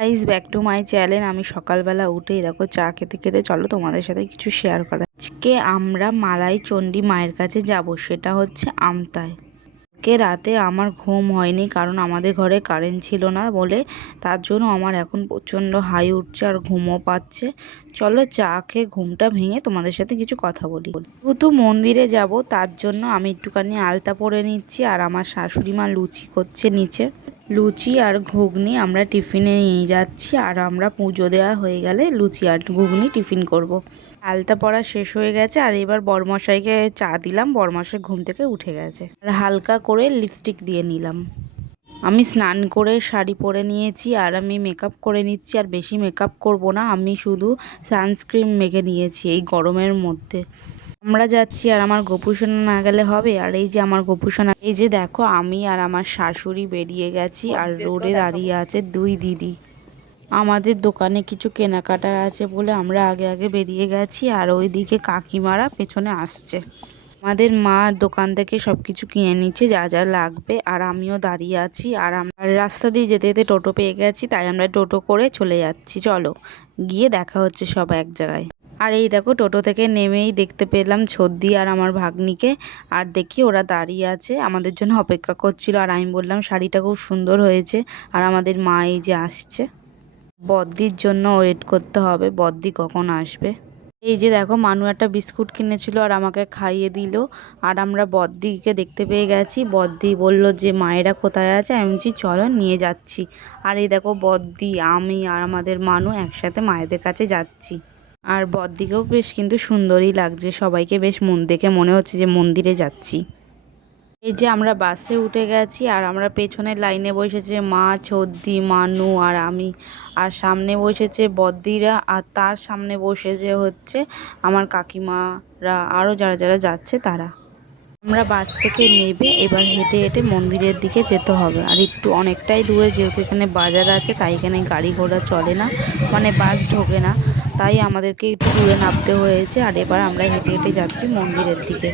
Guys back to my channel আমি সকালবেলা উঠে দেখো চা খেতে খেতে চলো তোমাদের সাথে কিছু শেয়ার করা আজকে আমরা মালাই চণ্ডী মায়ের কাছে যাব, সেটা হচ্ছে আমতায় আজকে রাতে আমার ঘুম হয়নি কারণ আমাদের ঘরে কারেন্ট ছিল না বলে, তার জন্য আমার এখন প্রচণ্ড হাই উঠছে আর ঘুমও পাচ্ছে। চলো চা খেয়ে ঘুমটা ভেঙে তোমাদের সাথে কিছু কথা বলি। যেহেতু মন্দিরে যাব, তার জন্য আমি একটুখানি আলতা পরে নিচ্ছি আর আমার শাশুড়ি মা লুচি করছে নিচে। লুচি আর ঘুগনি আমরা টিফিনে নিয়ে যাচ্ছি আর আমরা পুজো দেওয়া হয়ে গেলে লুচি আর ঘুগনি টিফিন করব। আলতা পড়া শেষ হয়ে গেছে আর এবার বরমশাইকে চা দিলাম, বরমশাই ঘুম থেকে উঠে গেছে। আর হালকা করে লিপস্টিক দিয়ে নিলাম। আমি স্নান করে শাড়ি পরে নিয়েছি আর আমি মেকআপ করে নিচ্ছি আর বেশি মেকআপ করব না, আমি শুধু সানস্ক্রিন মেখে নিয়েছি এই গরমের মধ্যে। আমরা যাচ্ছি আর আমার গোপুসোনা না গেলে হবে? আর এই যে আমার গোপুসোনা এই যে দেখো আমি আর আমার শাশুড়ি বেরিয়ে গেছি আর রোডে দাঁড়িয়ে আছে দুই দিদি। আমাদের দোকানে কিছু কেনাকাটার আছে বলে আমরা আগে আগে বেরিয়ে গেছি আর ওইদিকে কাকিমারা পেছনে আসছে। আমাদের মা দোকান থেকে সব কিছু কিনে নিচ্ছে যা যা লাগবে। আর আমিও দাঁড়িয়ে আছি আর আমরা রাস্তা দিয়ে যেতে যেতে টোটো পেয়ে গেছি তাই আমরা টোটো করে চলে যাচ্ছি। চলো গিয়ে দেখা হচ্ছে সব এক জায়গায়। আর এই দেখো টোটো থেকে নেমেই দেখতে পেলাম ছদ্দি আর আমার ভাগ্নিকে। আর দেখি ওরা দাঁড়িয়ে আছে, আমাদের জন্য অপেক্ষা করছিল। আর আমি বললাম, শাড়িটা খুব সুন্দর হয়েছে। আর আমাদের মা এই যে আসছে। বদ্দির জন্য ওয়েট করতে হবে। বদ্দি কখন আসবে? এই যে দেখো, মানু একটা বিস্কুট কিনেছিল আর আমাকে খাইয়ে দিল। আর আমরা বদ্দিকে দেখতে পেয়ে গেছি। বদ্দি বলল যে, মায়েরা কোথায় আছে? আমি বলছি, চলো নিয়ে যাচ্ছি। আর এই দেখো বদ্দি, আমি আর আমাদের মানু একসাথে মায়েদের কাছে যাচ্ছি। আর বদ্দিকেও বেশ কিন্তু সুন্দরই লাগছে। সবাইকে বেশ মন দেখে মনে হচ্ছে যে মন্দিরে যাচ্ছি। এই যে আমরা বাসে উঠে গেছি আর আমরা পেছনের লাইনে বসেছে মা ছদ্দি মানু আর আমি। আর সামনে বসেছে বদ্দিরা আর তার সামনে বসেছে হচ্ছে আমার কাকিমারা আরও যারা যারা যাচ্ছে তারা। আমরা বাস থেকে নেবে এবার হেঁটে হেঁটে মন্দিরের দিকে যেতে হবে। আর একটু অনেকটাই দূরে যেহেতু এখানে বাজার আছে, তাই এখানে গাড়ি ঘোড়া চলে না। মানে বাস ঢোকে না। তাই আমাদেরকে একটু দূরে নামতে হয়েছে। আর এবার আমরা হেঁটে হেঁটে যাচ্ছি মন্দিরের দিকে।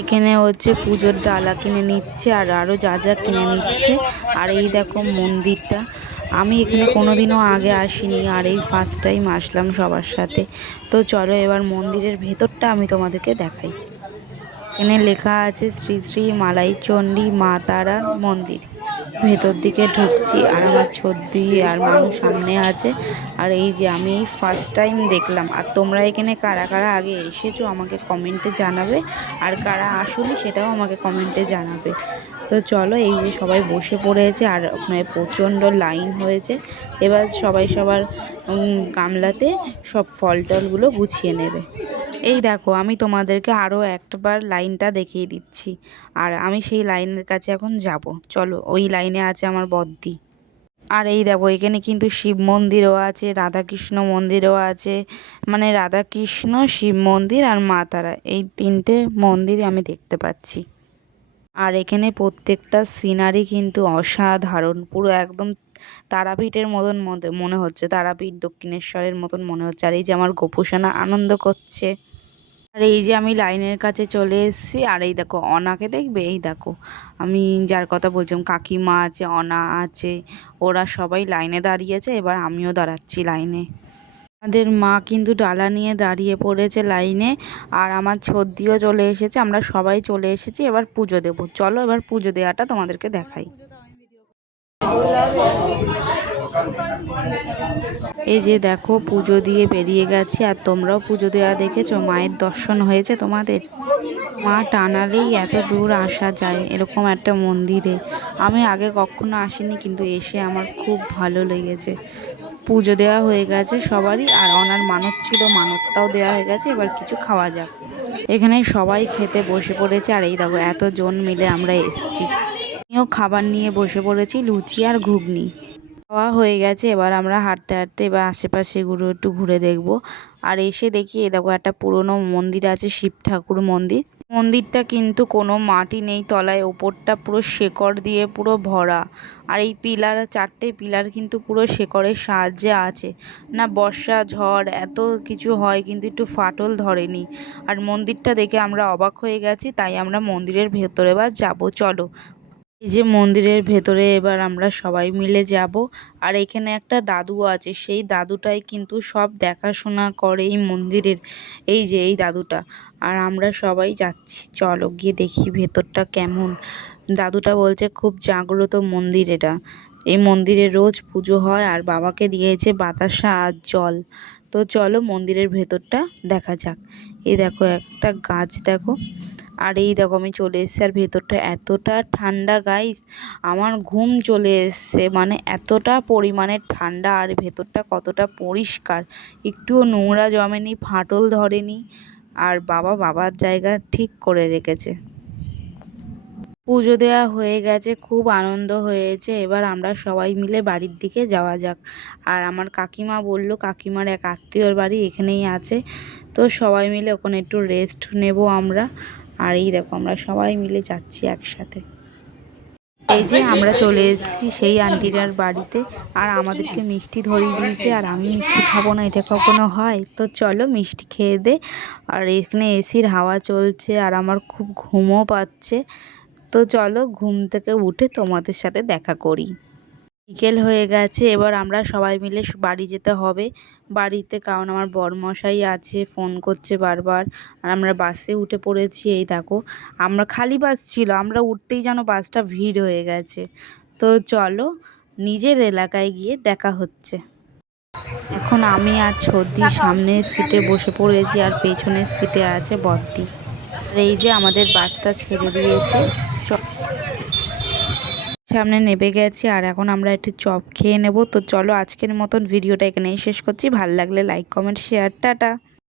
এখানে হচ্ছে পুজোর ডালা কিনে নিচ্ছে আর আরও যা যা কিনে নিচ্ছে। আর এই দেখো মন্দিরটা। আমি এখানে কোনোদিনও আগে আসিনি আর এই ফার্স্ট টাইম আসলাম সবার সাথে। তো চলো এবার মন্দিরের ভেতরটা আমি তোমাদেরকে দেখাই। এখানে লেখা আছে শ্রী শ্রী মালাই চণ্ডী মা তারা মন্দির। ভেতর দিকে ঢুকছি আর আমার ছদ্দি আর মানুষ সামনে আছে। আর এই যে আমি ফার্স্ট টাইম দেখলাম। আর তোমরা এখানে কারা কারা আগে এসেছ আমাকে কমেন্টে জানাবে। আর কারা আসলে সেটাও আমাকে কমেন্টে জানাবে। তো চলো, এই যে সবাই বসে পড়েছে আর ওখানে প্রচণ্ড লাইন হয়েছে। এবার সবাই সবার গামলাতে সব ফল টলগুলো গুছিয়ে নেবে। এই দেখো, আমি তোমাদেরকে আরও একবার লাইনটা দেখিয়ে দিচ্ছি। আর আমি সেই লাইনের কাছে এখন যাব। চলো, ওই লাইনে আছে আমার বদ্দি আর এই দেখো, এখানে কিন্তু শিব মন্দিরও আছে, রাধাকৃষ্ণ মন্দিরও আছে মানে রাধাকৃষ্ণ, শিব মন্দির আর মা তারা। এই তিনটে মন্দির আমি দেখতে পাচ্ছি। আর এখানে প্রত্যেকটা সিনারি কিন্তু অসাধারণ, পুরো একদম তারাপীঠের মতন মনে হচ্ছে। তারাপীঠ দক্ষিণেশ্বরের মতন মনে হচ্ছে। আর এই যে আমার গোপুসোনা আনন্দ করছে। আর এই যে আমি লাইনের কাছে চলে এসেছি, আর এই দেখো, অনাকে দেখবে? এই দেখো, আমি যার কথা বলছিলাম, কাকিমা আছে, অনা আছে, ওরা সবাই লাইনে দাঁড়িয়েছে, এবার আমিও দাঁড়াচ্ছি লাইনে। আমাদের মা কিন্তু ডালা নিয়ে দাঁড়িয়ে পড়েছে লাইনে, আর আমার ছদ্দিও চলে এসেছে, আমরা সবাই চলে এসেছি, এবার পুজো দেব। চলো এবার পুজো দেওয়াটা তোমাদেরকে দেখাই। এই যে দেখো, পুজো দিয়ে বেরিয়ে গেছি, আর তোমরাও পুজো দেওয়া দেখেছ? মায়ের দর্শন হয়েছে তোমাদের? মা টানালেই এত দূর আসা যায়, এরকম একটা মন্দিরে। আমি আগে কখনো আসিনি, কিন্তু এসে আমার খুব ভালো লেগেছে। পুজো দেওয়া হয়ে গেছে সবারই, আর ওনার মানত ছিল, মানতটাও দেওয়া হয়ে গেছে, এবার কিছু খাওয়া যাক। এখানে সবাই খেতে বসে পড়েছে, আর এই দেখো, এতজন মিলে আমরা এসছি। আমিও খাবার নিয়ে বসে পড়েছি, লুচি আর ঘুগনি। খাওয়া হয়ে গেছে, এবার আমরা হাঁটতে হাঁটতে এবার আশেপাশে আশেপাশেগুলো একটু ঘুরে দেখব। আর এসে দেখি এ দেখো, একটা পুরনো মন্দির আছে, শিব ঠাকুর মন্দির। মন্দিরটা কিন্তু কোনো মাটি নেই, তলায় ওপরটা পুরো শেকড় দিয়ে পুরো ভরা। আর এই পিলার, চারটে পিলার কিন্তু পুরো শেকড়ের সাহায্যে আছে। না, বর্ষা, ঝড়, এত কিছু হয় কিন্তু একটু ফাটল ধরেনি। আর মন্দিরটা দেখে আমরা অবাক হয়ে গেছি, তাই আমরা মন্দিরের ভেতরে বা যাব। চলো এই যে মন্দিরের ভেতরে এবার আমরা সবাই মিলে যাব। আর এখানে একটা দাদু আছে, সেই দাদুটাই কিন্তু সব দেখাশোনা করে এই মন্দিরের, এই যে এই দাদুটা। আর আমরা সবাই যাচ্ছি, চলো গিয়ে দেখি ভেতরটা কেমন। দাদুটা বলছে, খুব জাগ্রত মন্দির এটা। এই মন্দিরে রোজ পুজো হয় আর বাবাকে দিয়েছে বাতাসা আর জল। তো চলো মন্দিরের ভেতরটা দেখা যাক। এই দেখো একটা গাছ দেখো। আর এই দেখো আমি চলে এসেছি, আর ভেতরটা এতটা ঠান্ডা গাইস আমার ঘুম চলে এসছে মানে এতটা পরিমাণে ঠান্ডা আর ভেতরটা কতটা পরিষ্কার। একটুও নোংরা জমেনি, ফাটল ধরেনি, আর বাবা বাবার জায়গা ঠিক করে রেখেছে। পুজো দেওয়া হয়ে গেছে, খুব আনন্দ হয়েছে, এবার আমরা সবাই মিলে বাড়ির দিকে যাওয়া যাক। আর আমার কাকিমা বলল, কাকিমার এক আত্মীয়র বাড়ি এখানেই আছে, তো সবাই মিলে ওখানে একটু রেস্ট নেব আমরা। আর এই দেখো আমরা সবাই মিলে যাচ্ছি একসাথে। এই যে আমরা চলে এসেছি সেই আন্টিটার বাড়িতে, আর আমাদেরকে মিষ্টি ধরিয়ে দিয়েছে, আর আমি মিষ্টি খাব না, এটা কখনো হয়? তো চলো মিষ্টি খেয়ে দে। আর এখানে এসির হাওয়া চলছে, আর আমার খুব ঘুমও পাচ্ছে। তো চলো ঘুম থেকে উঠে তোমাদের সাথে দেখা করি। বিকেল হয়ে গেছে, এবার আমরা সবাই মিলে বাড়ি যেতে হবে। বাড়িতে কারণ আমার বরমশাই আছে, ফোন করছে বারবার, আর আমরা বাসে উঠে পড়েছি, এই দেখো। আমরা খালি বাস ছিল, আমরা উঠতেই যেন বাসটা ভিড় হয়ে গেছে। তো চলো, নিজের এলাকায় গিয়ে দেখা হচ্ছে। এখন আমি আর ছর্দি সামনের সিটে বসে পড়েছি, আর পেছনের সিটে আছে বদ্দি আর এই যে আমাদের বাসটা ছেড়ে দিয়েছে সামনে নেবে গেছি আর এখন আমরা একটু চপ খেয়ে নেব। তো চলো আজকের মতন ভিডিওটা এখানেই শেষ করছি। ভালো লাগলে লাইক কমেন্ট শেয়ার টাটা।